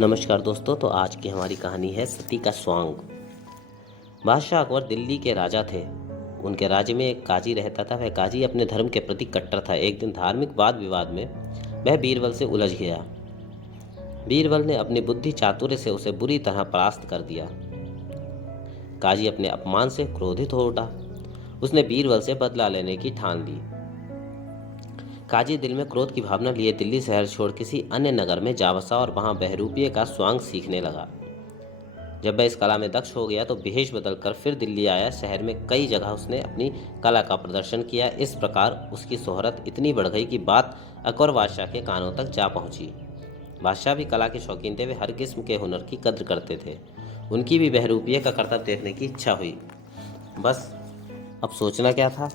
नमस्कार दोस्तों। तो आज की हमारी कहानी है सती का स्वांग। बादशाह अकबर दिल्ली के राजा थे। उनके राज्य में एक काजी रहता था। वह काजी अपने धर्म के प्रति कट्टर था। एक दिन धार्मिक वाद विवाद में वह बीरबल से उलझ गया। बीरबल ने अपनी बुद्धि चातुर्य से उसे बुरी तरह परास्त कर दिया। काजी अपने अपमान से क्रोधित हो उठा। उसने बीरबल से बदला लेने की ठान ली। काजी दिल में क्रोध की भावना लिए दिल्ली शहर छोड़ किसी अन्य नगर में जा बसा और वहां बहरूपिये का स्वांग सीखने लगा। जब वह इस कला में दक्ष हो गया तो भेष बदलकर फिर दिल्ली आया। शहर में कई जगह उसने अपनी कला का प्रदर्शन किया। इस प्रकार उसकी शोहरत इतनी बढ़ गई कि बात अकबर बादशाह के कानों तक जा पहुंची। बादशाह भी कला के शौकीन थे। वे हर किस्म के हुनर की कद्र करते थे। उनकी भी बहरूपिये का करतब देखने की इच्छा हुई। बस अब सोचना क्या था।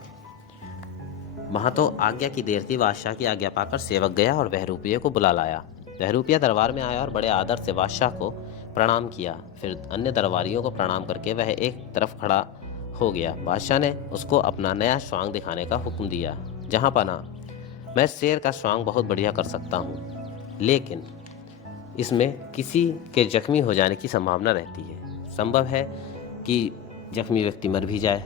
वहां तो आज्ञा की देर थी। बादशाह की आज्ञा पाकर सेवक गया और बहरूपिये को बुला लाया। बहरूपिया दरबार में आया और बड़े आदर से बादशाह को प्रणाम किया। फिर अन्य दरबारियों को प्रणाम करके वह एक तरफ खड़ा हो गया। बादशाह ने उसको अपना नया स्वांग दिखाने का हुक्म दिया। जहां पना, मैं शेर का स्वांग बहुत बढ़िया कर सकता हूँ, लेकिन इसमें किसी के जख्मी हो जाने की संभावना रहती है। संभव है कि जख्मी व्यक्ति मर भी जाए,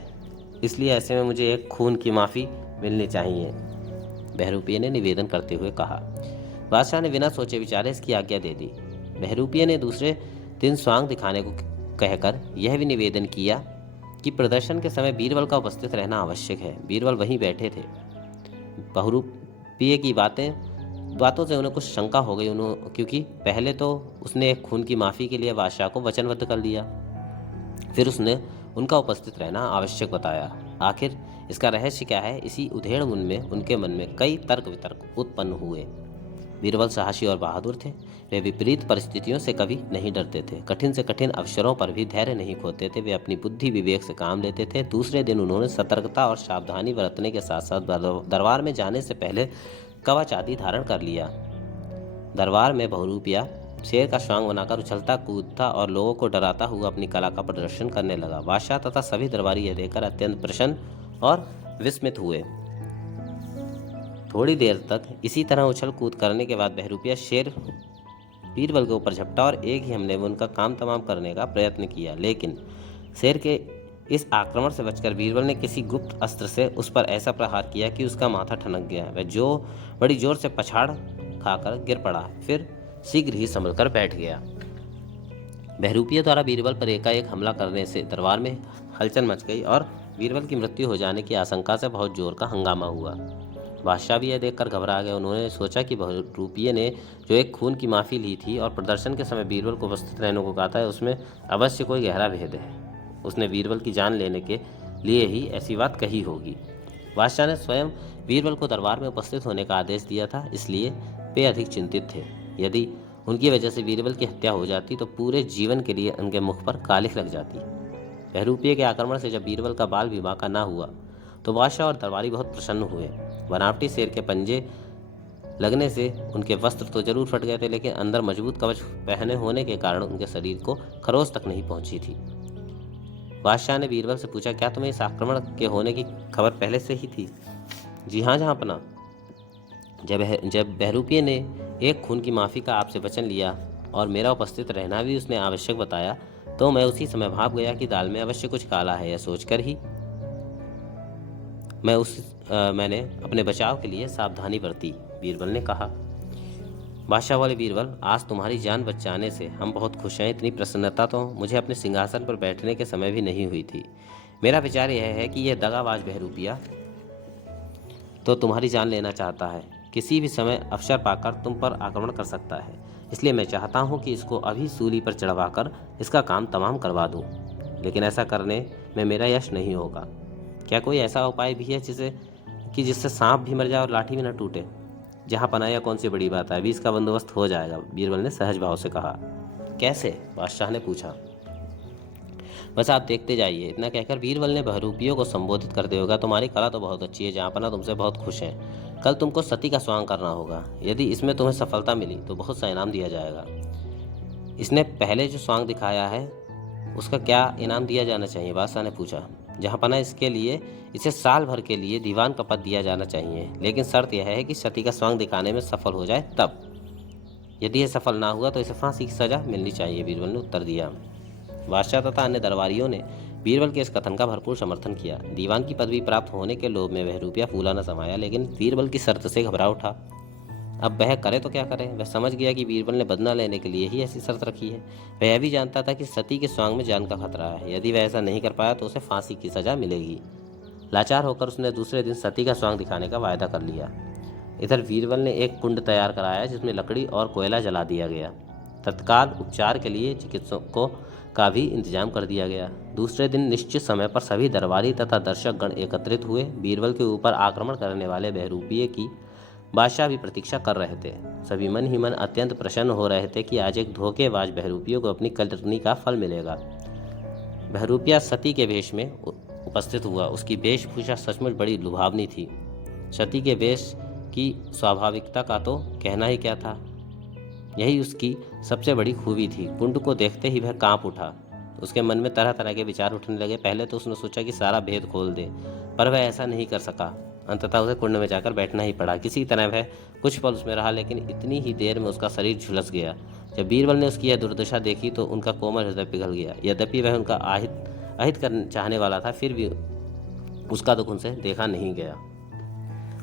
इसलिए ऐसे में मुझे एक खून की माफ़ी मिलनी चाहिए, बहरूपिये ने निवेदन करते हुए कहा। बादशाह ने बिना सोचे विचारे इसकी आज्ञा दे दी। बहरूपिये ने दूसरे दिन स्वांग दिखाने को कहकर यह भी निवेदन किया कि प्रदर्शन के समय बीरबल का उपस्थित रहना आवश्यक है। बीरबल वहीं बैठे थे। बहरूपिये की बातों से उन्हें कुछ शंका हो गई, क्योंकि पहले तो उसने एक खून की माफ़ी के लिए बादशाह को वचनबद्ध कर दिया, फिर उसने उनका उपस्थित रहना आवश्यक बताया। आखिर इसका रहस्य क्या है? इसी उधेड़ बुन में उनके मन में कई तर्क वितर्क उत्पन्न हुए। बीरबल साहसी और बहादुर थे। वे विपरीत परिस्थितियों से कभी नहीं डरते थे। कठिन से कठिन अवसरों पर भी धैर्य नहीं खोते थे। वे अपनी बुद्धि विवेक से काम लेते थे। दूसरे दिन उन्होंने सतर्कता और सावधानी बरतने के साथ साथ दरबार में जाने से पहले कवच आदि धारण कर लिया। दरबार में बहरूपिया शेर का स्वांग बनाकर उछलता कूदता और लोगों को डराता हुआ अपनी कला का प्रदर्शन करने लगा। बादशाह तथा सभी दरबारी यह देखकर अत्यंत प्रसन्न और विस्मित हुए। थोड़ी देर तक इसी तरह उछल कूद करने के बाद बहरूपिया शेर बीरबल के ऊपर झपटा और एक ही हमले में उनका काम तमाम करने का प्रयत्न किया, लेकिन शेर के इस आक्रमण से बचकर बीरबल ने किसी गुप्त अस्त्र से उस पर ऐसा प्रहार किया कि उसका माथा ठनक गया। वह बड़ी जोर से पछाड़ खाकर गिर पड़ा, फिर शीघ्र ही संभल कर बैठ गया। बहरूपिये द्वारा बीरबल पर एकाएक हमला करने से दरबार में हलचल मच गई और बीरबल की मृत्यु हो जाने की आशंका से बहुत जोर का हंगामा हुआ। बादशाह भी यह देखकर घबरा गए। उन्होंने सोचा कि बहरूपिये ने जो एक खून की माफ़ी ली थी और प्रदर्शन के समय बीरबल को उपस्थित रहने को कहा था, उसमें अवश्य कोई गहरा भेद है। उसने बीरबल की जान लेने के लिए ही ऐसी बात कही होगी। बादशाह ने स्वयं बीरबल को दरबार में उपस्थित होने का आदेश दिया था, इसलिए वे अधिक चिंतित थे। यदि उनकी वजह से बीरबल की हत्या हो जाती तो पूरे जीवन के लिए उनके मुख पर कालिख लग जाती। बहरूपिये के आक्रमण से जब बीरबल का बाल विवाह का ना हुआ तो बादशाह और दरबारी बहुत प्रसन्न हुए। बनावटी शेर के पंजे लगने से उनके वस्त्र तो जरूर फट गए थे, लेकिन अंदर मजबूत कवच पहने होने के कारण उनके शरीर को खरोच तक नहीं पहुंची थी। बादशाह ने बीरबल से पूछा, क्या तुम्हें इस आक्रमण के होने की खबर पहले से ही थी? जी हाँ जहाँपनाह। जब बहरूपिये ने एक खून की माफ़ी का आपसे वचन लिया और मेरा उपस्थित रहना भी उसने आवश्यक बताया, तो मैं उसी समय भाप गया कि दाल में अवश्य कुछ काला है। यह सोचकर ही मैंने अपने बचाव के लिए सावधानी बरती, बीरबल ने कहा। बादशाह बोले, बीरबल, आज तुम्हारी जान बचाने से हम बहुत खुश हैं। इतनी प्रसन्नता तो मुझे अपने सिंहासन पर बैठने के समय भी नहीं हुई थी। मेरा विचार यह है कि यह दगाबाज बहरूपिया तो तुम्हारी जान लेना चाहता है। किसी भी समय अवसर पाकर तुम पर आक्रमण कर सकता है। इसलिए मैं चाहता हूं कि इसको अभी सूली पर चढ़वाकर इसका काम तमाम करवा दूं, लेकिन ऐसा करने में मेरा यश नहीं होगा। क्या कोई ऐसा उपाय भी है जिससे सांप भी मर जाए और लाठी भी न टूटे? जहाँ पनाह कौन सी बड़ी बात है, अभी इसका बंदोबस्त हो जाएगा, बीरबल ने सहज भाव से कहा। कैसे? बादशाह ने पूछा। बस आप देखते जाइए। इतना कहकर बीरबल ने बहरूपियों को संबोधित करते हुए कहा, तुम्हारी कला तो बहुत अच्छी है जहाँपनाह, तुमसे बहुत खुश हैं। कल तुमको सती का स्वांग करना होगा। यदि इसमें तुम्हें सफलता मिली तो बहुत सा इनाम दिया जाएगा। इसने पहले जो स्वांग दिखाया है उसका क्या इनाम दिया जाना चाहिए? बादशाह ने पूछा। जहाँपनाह, इसके लिए इसे साल भर के लिए दीवान का पद दिया जाना चाहिए, लेकिन शर्त यह है कि सती का स्वांग दिखाने में सफल हो जाए तब। यदि यह सफल ना हुआ तो इसे फांसी की सजा मिलनी चाहिए, बीरबल ने उत्तर दिया। बादशाह तथा अन्य दरबारियों ने बीरबल के इस कथन का भरपूर समर्थन किया। दीवान की पदवी प्राप्त होने के लोभ में बहरूपिया फूला न समाया, लेकिन बीरबल की शर्त से घबरा उठा। अब वह करे तो क्या करे। वह समझ गया कि बीरबल ने बदला लेने के लिए ही ऐसी शर्त रखी है। वह यह भी जानता था कि सती के स्वांग में जान का खतरा है। यदि वह ऐसा नहीं कर पाया तो उसे फांसी की सजा मिलेगी। लाचार होकर उसने दूसरे दिन सती का स्वांग दिखाने का वायदा कर लिया। इधर बीरबल ने एक कुंड तैयार कराया जिसमें लकड़ी और कोयला जला दिया गया। तत्काल उपचार के लिए चिकित्सकों का भी इंतजाम कर दिया गया। दूसरे दिन निश्चित समय पर सभी दरबारी तथा दर्शक गण एकत्रित हुए। बीरबल के ऊपर आक्रमण करने वाले बहरूपिये की बादशाह भी प्रतीक्षा कर रहे थे। सभी मन ही मन अत्यंत प्रसन्न हो रहे थे कि आज एक धोखेबाज बहरूपिये को अपनी करनी का फल मिलेगा। बहरूपिया सती के वेश में उपस्थित हुआ। उसकी वेशभूषा सचमुच बड़ी लुभावनी थी। सती के वेश की स्वाभाविकता का तो कहना ही क्या था, यही उसकी सबसे बड़ी खूबी थी। कुंड को देखते ही वह कांप उठा। उसके मन में तरह तरह के विचार उठने लगे। पहले तो उसने सोचा कि सारा भेद खोल दे, पर वह ऐसा नहीं कर सका। अंततः उसे कुंड में जाकर बैठना ही पड़ा। किसी तरह वह कुछ पल उसमें रहा, लेकिन इतनी ही देर में उसका शरीर झुलस गया। जब बीरबल ने उसकी यह दुर्दशा देखी तो उनका कोमल हृदय पिघल गया। यद्यपि वह उनका अहित करना चाहने वाला था, फिर भी उसका दुख उनसे देखा नहीं गया।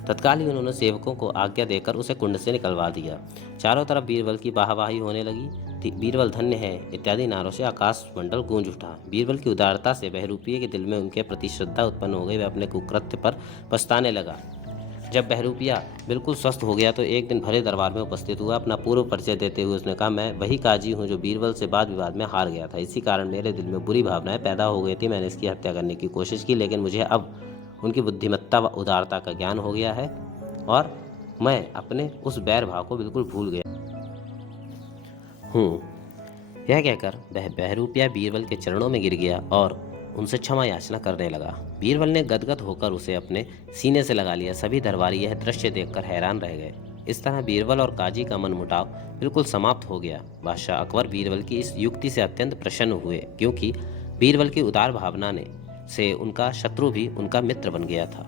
तत्काल ही उन्होंने सेवकों को आज्ञा देकर उसे कुंड से निकलवा दिया। चारों तरफ बीरबल की वाहवाही होने लगी। बीरबल धन्य है इत्यादि नारों से आकाश मंडल गूंज उठा। बीरबल की उदारता से बहरूपिये के दिल में उनके प्रति श्रद्धा उत्पन्न हो गई। वह अपने कुकृत्य पर पछताने लगा। जब बहरूपिया बिल्कुल स्वस्थ हो गया तो एक दिन भरे दरबार में उपस्थित हुआ। अपना पूर्व परिचय देते हुए उसने कहा, मैं वही काजी हूँ जो बीरबल से वाद विवाद में हार गया था। इसी कारण मेरे दिल में बुरी भावनाएं पैदा हो गई थी। मैंने इसकी हत्या करने की कोशिश की, लेकिन मुझे अब उनकी बुद्धिमत्ता व उदारता का ज्ञान हो गया है और मैं अपने उस बैर भाव को बिल्कुल भूल गया हूँ। यह कहकर वह बहरूपिया बीरबल के चरणों में गिर गया और उनसे क्षमा याचना करने लगा। बीरबल ने गदगद होकर उसे अपने सीने से लगा लिया। सभी दरबारी यह दृश्य देखकर हैरान रह गए। इस तरह बीरबल और काजी का मनमुटाव बिल्कुल समाप्त हो गया। बादशाह अकबर बीरबल की इस युक्ति से अत्यंत प्रसन्न हुए, क्योंकि बीरबल की उदार भावना से उनका शत्रु भी उनका मित्र बन गया था।